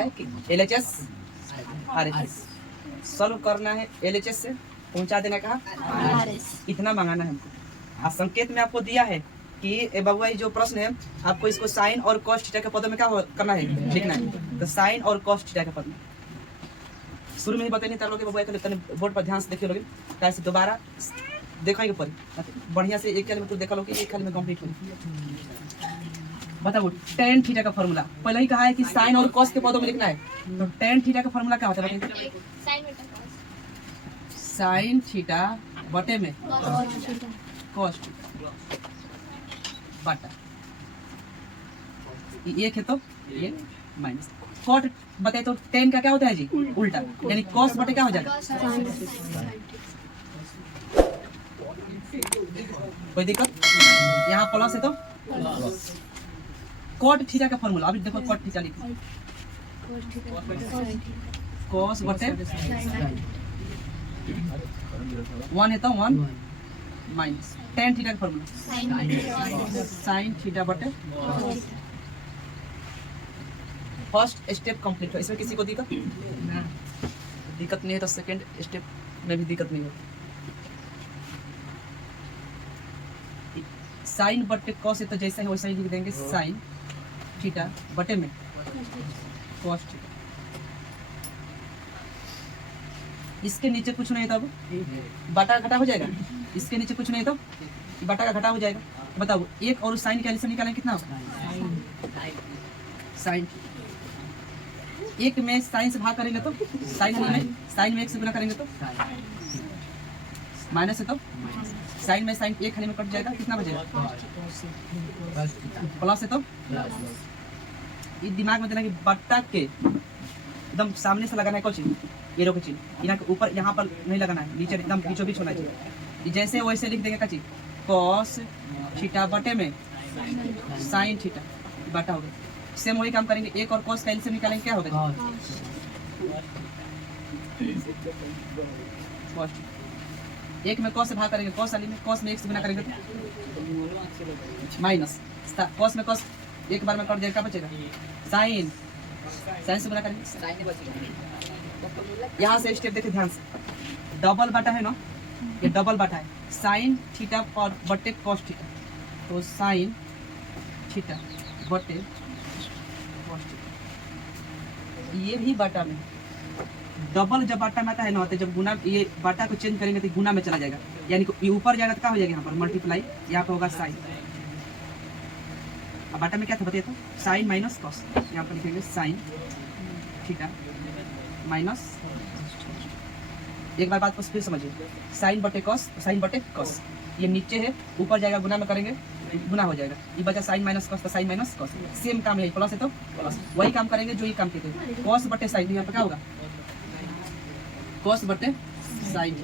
है कि LHS RHS solve करना है, LHS से पहुंचा देना कहा RHS, इतना मंगाना है हमको। संकेत में आपको दिया है कि बाबू भाई जो प्रश्न है आपको इसको साइन और कॉस थीटा के पदों में क्या करना है, लिखना है। तो साइन और कॉस थीटा के पद में शुरू में ही बताइए तार लोगे बाबू भाई, बोर्ड पर ध्यान से देखिए लोगे, कैसे दोबारा देखेंगे पर बढ़िया से एक ख्याल में देखा लो कि एक ख्याल में कंप्लीट हो। बताओ टेन थीटा का फॉर्मूला पहले ही कहा है कि साइन और कॉस के पदों में लिखना है। तो टेन थीटा का फॉर्मूला क्या होता है बताइए? साइन थीटा बटे में कॉस बटा एक है तो ये माइनस कॉट बताए तो टेन का क्या होता है जी उल्टा, यानी कॉस बटे क्या हो जाएगा। कोई दिक्कत यहाँ प्लस है तो कॉट थीटा का फॉर्मूला अभी देखो, कॉट थीटा लिखो कॉस बटे 1 है तो 1 माइनस टेन थीटा का फॉर्मूला साइन थीटा बटे। फर्स्ट स्टेप कंप्लीट हो, इसमें किसी को दिक्कत नहीं है तो सेकंड स्टेप में भी दिक्कत नहीं हो। साइन बटे कॉस है तो जैसा है वैसा ही लिख देंगे, साइन थीटा बटे में कॉस थीटा। इसके नीचे कुछ नहीं तब बटा घटा हो जाएगा, इसके नीचे कुछ नहीं तो बटा का घटा हो जाएगा। बताओ एक और साइन का निकालें कितना होगा, साइन एक में साइन से भाग करेंगे तो साइन में एक से गुना करेंगे तो माइनस है तो साइन में साइन एक खाली में कट जाएगा, कितना बचेगा प्लस है तो ये दिमाग में देना कि बट्टा के एकदम सामने से लगाना है कुछ एरो के चिन्ह, यहाँ के ऊपर यहाँ पर नहीं लगाना है, नीचे एकदम बीचों बीच होना चाहिए। जैसे वैसे लिख देंगे कची कॉस थीटा बटे में साइन थीटा बटा हो गया। सेम वही काम करेंगे, एक और कॉस का एलसीएम निकालेंगे क्या होगा कॉस, एक में कॉस से भाग करेंगे कॉस वाली में, कॉस में एक से गुना करेंगे तो माइनस कॉस में कॉस एक बार में कट जाएगा, बचेगा साइन, साइन से गुना करेंगे। यहाँ से स्टेप देखिए ध्यान से, डबल बटा है ना, ये डबल बटा है साइन थीटा और बटे कॉस थीटा, तो साइन थीटा बटे कॉस थीटा, ये भी बटा में डबल जब बाटा में आता है ना, तो जब गुना ये बाटा को चेंज करेंगे तो गुना में चला जाएगा, यानी कि ऊपर जाएगा तो क्या हो जाएगा यहाँ पर मल्टीप्लाई, यहाँ पे होगा साइन। अब बाटा में क्या था बताइए तो साइन माइनस कॉस, यहाँ पर लिखेंगे साइन थीटा माइनस, एक बार बात को फिर समझिए, साइन बटे कॉस, साइन बटे कॉस, ये नीचे है ऊपर जाएगा गुना में करेंगे गुना हो जाएगा, ये बचा साइन माइनस कॉस, तो साइन माइनस कॉस सेम काम है, प्लस है तो प्लस, वही काम करेंगे जो ये काम किए थे, कॉस बटे साइन, यहाँ पर क्या होगा कॉस बटे साइन।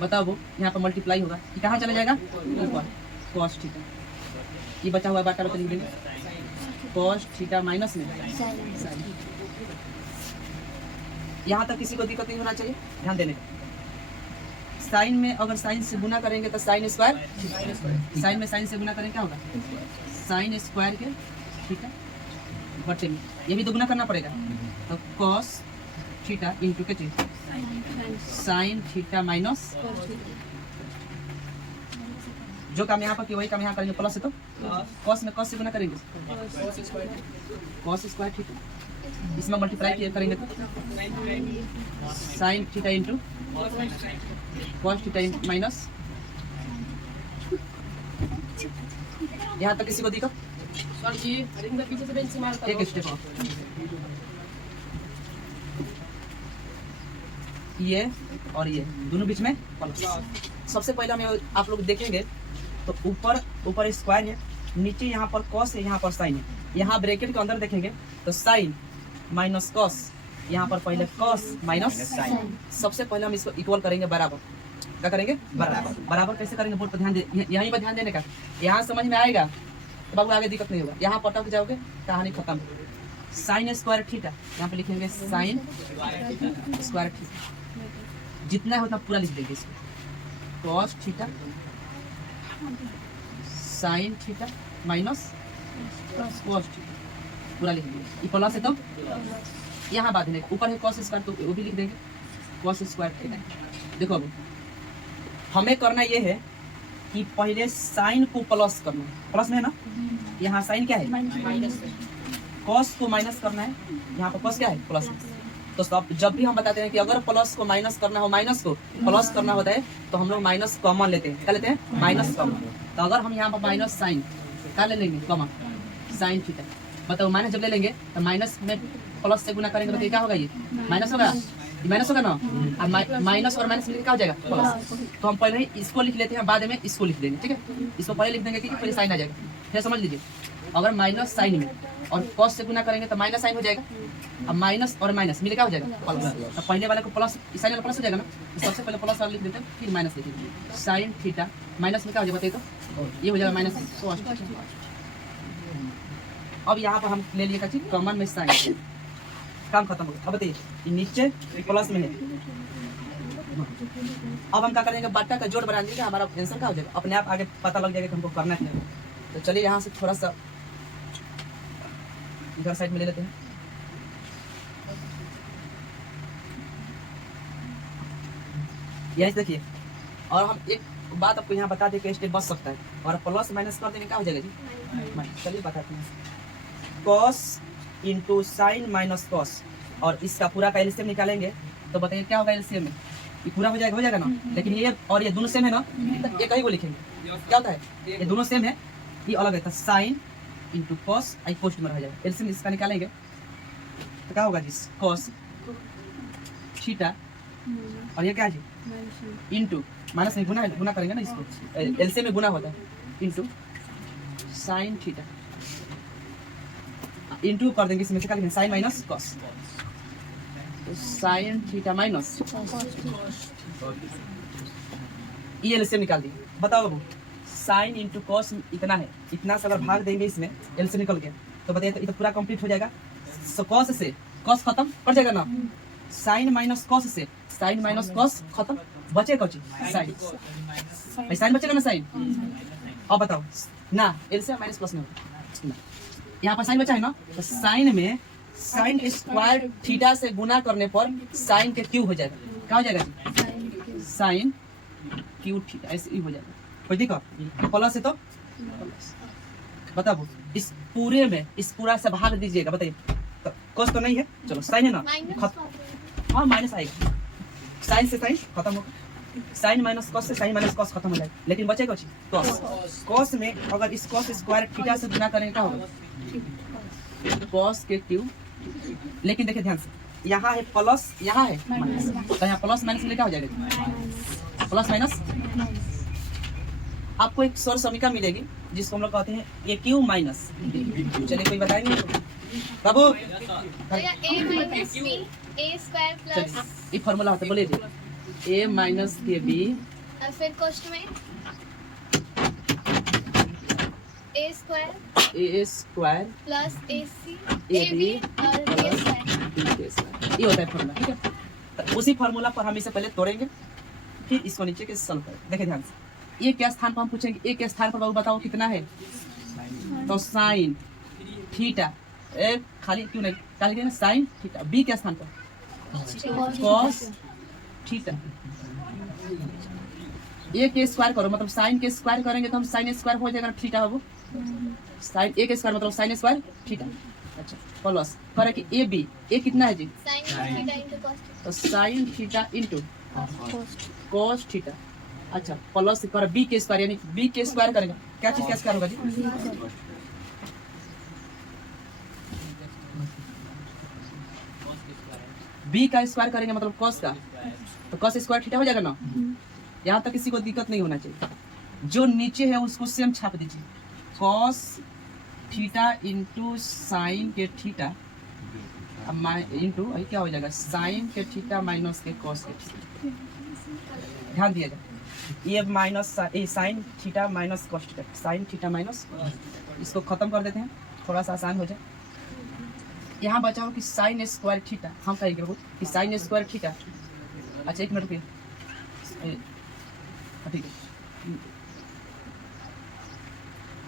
बताओ वो यहाँ पर मल्टीप्लाई होगा, ये कहाँ चला जाएगा ऊपर कॉस थीटा, ये बचा हुआ बाटा बता लिख देंगे कॉस थीटा माइनस में साइन। यहाँ तक किसी को दिक्कत नहीं होना चाहिए, ध्यान देने। साइन में अगर साइन से गुना करेंगे तो साइन स्क्वायर, साइन में साइन से गुना करेंगे क्या होगा साइन स्क्वायर के थीटा बटे में, ये भी तो गुना करना पड़ेगा, तो कॉस थीटा इंटू के साइन थीटा माइनस, जो काम यहाँ पर किया वही काम यहाँ करेंगे, प्लस है तो कॉस में कॉस से गुना करेंगे कॉस स्क्वायर थीटा, इसमें मल्टीप्लाई करेंगे तो sine theta into cos theta minus. यहाँ तक किसी को दिक्कत? एक स्टेप और, ये और ये दोनों बीच में प्लस। सबसे पहले हम आप लोग देखेंगे तो ऊपर स्क्वायर है, नीचे यहाँ पर कॉस है, यहाँ पर साइन है, यहाँ ब्रैकेट के अंदर देखेंगे तो साइन माइनस कॉस, यहाँ पर पहले कॉस माइनस साइन। सबसे पहले हम इसको इक्वल करेंगे बराबर, क्या करेंगे बराबर। बराबर कैसे करेंगे बोर्ड पर ध्यान दे, यहीं पर ध्यान देने का, यहाँ समझ में आएगा तो बाबू आगे दिक्कत नहीं होगा, यहाँ पटक जाओगे कहानी खत्म। साइन स्क्वायर थीटा, यहाँ पे लिखेंगे साइन स्क्वायर थीटा, जितना है उतना पूरा लिख देंगे इसको, cos theta sine theta minus cos theta, पूरा लिख देंगे, ये प्लस है तो यहाँ बाद में ऊपर है cos स्क्वायर, तो वो भी लिख देंगे cos स्क्वायर थीटा। देखो अब हमें करना ये है कि पहले साइन को प्लस करना है, प्लस में है ना, यहाँ साइन क्या है माइनस, कॉस को माइनस करना है, यहाँ पर कॉस क्या है प्लस। तो सब जब भी हम बताते हैं कि अगर प्लस को माइनस करना हो, माइनस को प्लस करना होता है तो हम लोग माइनस कॉमन लेते हैं, क्या लेते हैं माइनस कॉमन। तो अगर हम यहाँ पर माइनस साइन क्या ले लेंगे कॉमन, साइन थीटा। बताओ माइनस जब ले लेंगे तो माइनस में प्लस से गुना करेंगे तो ये क्या होगा, ये माइनस होगा, माइनस होगा ना, और माइनस और माइनस मिलकर क्या हो जाएगा प्लस। तो हम पहले ही इसको लिख लेते हैं, बाद में इसको लिख देंगे, ठीक है। इसको पहले लिख देंगे कि पहले साइन आ जाएगा, फिर समझ लीजिए अगर माइनस साइन में और कॉस से गुना करेंगे तो माइनस साइन हो जाएगा, अब माइनस और माइनस मिलकर क्या हो जाएगा प्लस। तो पहले वाले को प्लस, साइन वाला प्लस हो जाएगा ना, तो सबसे पहले प्लस वाला लिख देते हैं, फिर माइनस लिख देंगे। साइन थीटा माइनस में क्या हो जाएगा बताइए, तो ये हो जाएगा माइनस। अब यहाँ पर हम ले लिए कॉमन में साइन, काम खत्म हो गया। अब बताइए नीचे प्लस में है, अब हम क्या करेंगे बट्टा का जोड़ बना देंगे, हमारा आंसर क्या हो जाएगा, अपने आप आगे पता लग जाएगा कि हमको करना है। तो चलिए यहाँ से थोड़ा सा इधर साइड में ले लेते हैं। यही देखिए, और हम एक बात आपको यहाँ बता दें कि स्टेप बच सकता है, और प्लस माइनस कर देंगे क्या हो जाएगा जी, चलिए बताते हैं। Cos into sine minus cos, और इसका पूरा का एलसीएम निकालेंगे तो बताइए क्या होगा एलसीएम में, ये पूरा हो जाएगा ना, लेकिन ये और ये दोनों सेम है ना, तो एक ही को लिखेंगे, क्या होता है ये दोनों सेम है, ये अलग है, तो sine into cos I post में रह जाएगा, एलसीएम इसका निकालेंगे तो क्या होगा जी कॉस थीटा, और ये क्या है जी इंटू माइनस में गुना करेंगे ना, इसको एलसीएम में गुना होता है, इंटू साइन थीटा, इंटू कर देंगे इसमें से क्या लिखेंगे साइन माइनस कॉस, तो साइन थीटा माइनस ये एलसीएम निकाल दिए। बताओ बाबू साइन इंटू कॉस इतना है, इतना से अगर भाग देंगे इसमें एलसीएम निकल गया तो बताइए तो ये तो पूरा कंप्लीट हो जाएगा। सो कॉस से कॉस खत्म पड़ जाएगा ना, साइन माइनस कॉस से साइन माइनस कॉस खत्म, बचे कौन साइन, साइन बचेगा ना साइन। अब बताओ ना एलसीएम माइनस कॉस में होगा, यहाँ पर साइन बचा है ना, तो साइन में साइन स्क्वायर थीटा से गुना करने पर साइन के क्यू हो जाएगा, क्या हो जाएगा साइन क्यू थीटा, ऐसे ही हो जाएगा। कोई दिक्कत प्लस है तो बताओ इस पूरे में इस पूरा से भाग दीजिएगा, बताइए तो कॉस तो नहीं है, चलो साइन है ना, हाँ माइनस आएगा, साइन से साइन खत्म हो, साइन माइनस कॉस से साइन माइनस कॉस खत्म हो जाएगा, लेकिन बचेगा कॉस। कॉस में अगर इस कॉस स्क्वायर थीटा से गुना करेंगे क्या होगा कॉस के क्यू, लेकिन देखिए ध्यान से यहाँ है प्लस यहाँ है माइनस, तो यहाँ प्लस माइनस में क्या हो जाएगा प्लस माइनस। आपको एक सौर समीकरण मिलेगी जिसको हम लोग कहते हैं ए क्यू माइनस, चलिए कोई बताएंगे बाबू, ये फॉर्मूला होता है, बोलिए ए माइनस के बी, फिर कॉस्ट में ए स्क्वायर प्लस ए बी और बी स्क्वायर, ये होता है फॉर्मूला, ठीक है। तो उसी फॉर्मूला पर हम इसे पहले तोड़ेंगे, फिर इसको नीचे के सॉल्व करेंगे। देखिए ध्यान से ए के स्थान पर हम पूछेंगे, ए के स्थान पर बाबू बताओ कितना है, तो साइन थीटा, ए खाली क्यों नहीं खाली ना साइन थीटा, बी के स्थान पर कॉस थीटा, ए के स्क्वायर करो मतलब साइन के स्क्वायर करेंगे तो हम साइन स्क्वायर हो जाएगा थीटा हो, साइन ए के स्क्वायर मतलब साइन स्क्वायर थीटा, अच्छा प्लस करे कि ए बी, ए कितना है जी साइन थीटा इनटू कॉस, तो sine theta into cos theta, अच्छा प्लस कर बी के स्क्वायर, यानी बी के स्क्वायर करेंगे क्या चीज का स्क्वायर होगा जी, बी का स्क्वायर करेंगे मतलब कॉस का, तो कॉस स्क्वायर थीटा हो जाएगा ना। यहाँ तक किसी को दिक्कत नहीं होना चाहिए, जो नीचे है उसको सेम छाप दीजिए, कॉस थीटा इंटू साइन के थीटा इंटू क्या हो जाएगा साइन के थीटा माइनस के कॉस के थीटा, ध्यान दिएगा ये minus sine theta minus cos theta, sine theta minus, इसको खत्म कर देते हैं थोड़ा सा आसान हो जाए। यहाँ बचा हो कि साइन स्क्वायर थीटा, हम कहेंगे कि साइन स्क्वायर थीटा, अच्छा एक मिनट रुकिए,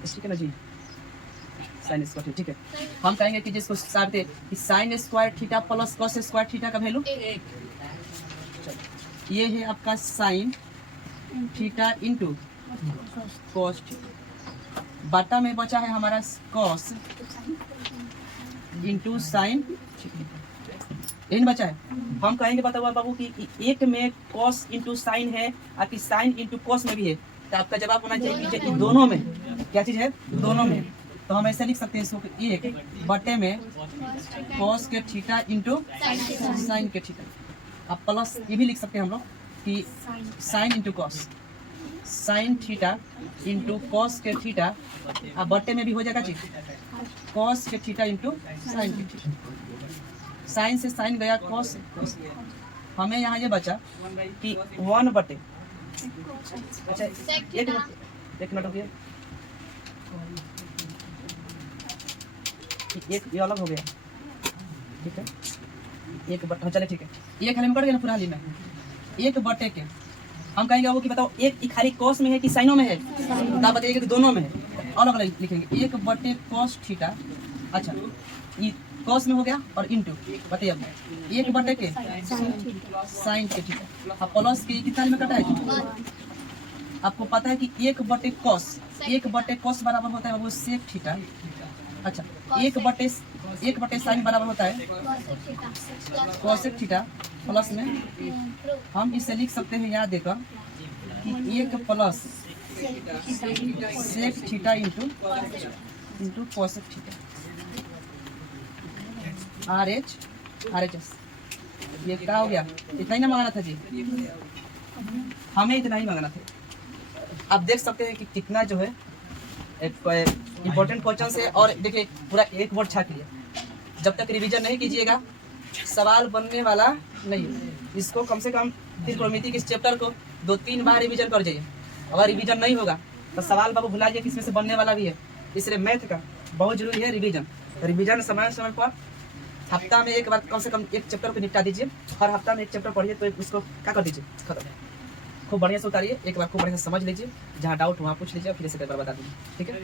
ठीक है ना जी, साइन स्क्वायर थीटा, ठीक है। हम कहेंगे कि जिसको सारते कि sine square theta plus cos square theta का वैल्यू, ये है आपका sine theta into cos theta, बटा में बचा है हमारा कॉस इंटू साइन, यही बचा है। हम कहेंगे पता हुआ बाबू कि एक में कॉस इंटू साइन है और कि साइन इंटू कॉस में भी है, तो आपका जवाब होना चाहिए कि दोनों में क्या चीज़ है, दोनों में। तो हम ऐसे लिख सकते हैं इसको कि एक बटे में कॉस के थीटा इंटू साइन के थीटा, अब प्लस ये भी लिख सकते हैं हम लोग कि sine into cos, sine theta into cos के थीटा, अब बटे में भी हो जाएगा चीज कॉस के थीटा इंटू साइन के थीटा, साइन से साइन गया कॉस, हमें यहाँ ये बचा कि 1 बटे, अच्छा एक मिनट रुकिए, एक ये अलग हो गया, ठीक है, एक बटे, चले ठीक है, ये खाली में कट गया ना पूरा हाली में, एक बटे के हम कहेंगे वो कि बताओ एक खाली कॉस में है कि साइनों में है, तो आप बताइएगा कि दोनों में है, अलग अलग लिखेंगे, एक बटे कॉस थीटा, अच्छा ये कॉस में हो गया और इंटू बताइए अब एक बटे के साइन के थीटा, अब प्लस के कितना में कटा है, आपको पता है कि एक बटे कॉस बराबर होता है वो सेक थीटा, अच्छा एक बटे साइन बराबर होता है कॉसेक थीटा, प्लस में हम इसे लिख सकते हैं याद देकर कि एक plus sec theta into cosec theta, RHS, ये क्या हो गया, इतना ही ना मंगाना था जी, हमें इतना ही मंगाना था। आप देख सकते हैं कि कितना जो है इम्पोर्टेंट क्वेश्चन है, और देखिए पूरा एक वर्ड छाट लिया, जब तक रिवीजन नहीं कीजिएगा सवाल बनने वाला नहीं। इसको कम से कम त्रिकोणमिति के इस चैप्टर को 2-3 बार रिवीजन कर जाइए, अगर रिवीजन नहीं होगा तो सवाल बाबू भुला जाइए किसमें से बनने वाला भी है, इसलिए मैथ का बहुत जरूरी है रिवीजन समय समय पर हफ्ता में एक बार कम से कम एक चैप्टर को निपटा दीजिए, हर हफ्ता में एक चैप्टर पढ़िए, तो उसको क्या कर दीजिए खत्म, खूब बढ़िया से उतारिए, एक बार खूब बढ़िया से समझ लीजिए, जहाँ डाउट वहाँ पूछ लीजिए, फिर इसे कई बार बता दीजिए, ठीक है।